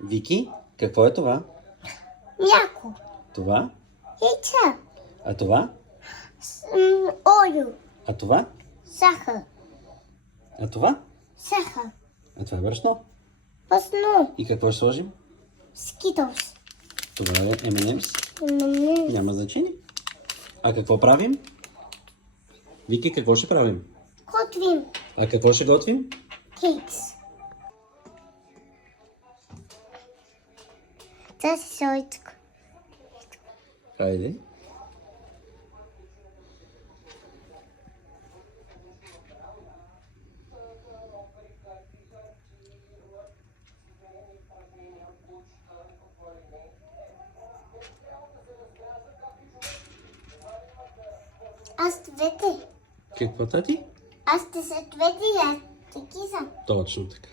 Вики, какво е това? Мляко. Това? Яйца. А това? Олио. А това? Сахар. А това? Сахар. А това е брашно. Масло. И какво ще сложим? Скитос. Това е M&M's. Няма значение. А какво правим? Вики, какво ще правим? Готвим. А какво ще готвим? Кейкс. Това си соличко. Хайде. Аз двете. Какво, тати? Аз те са двете, аз таки съм. Точно така.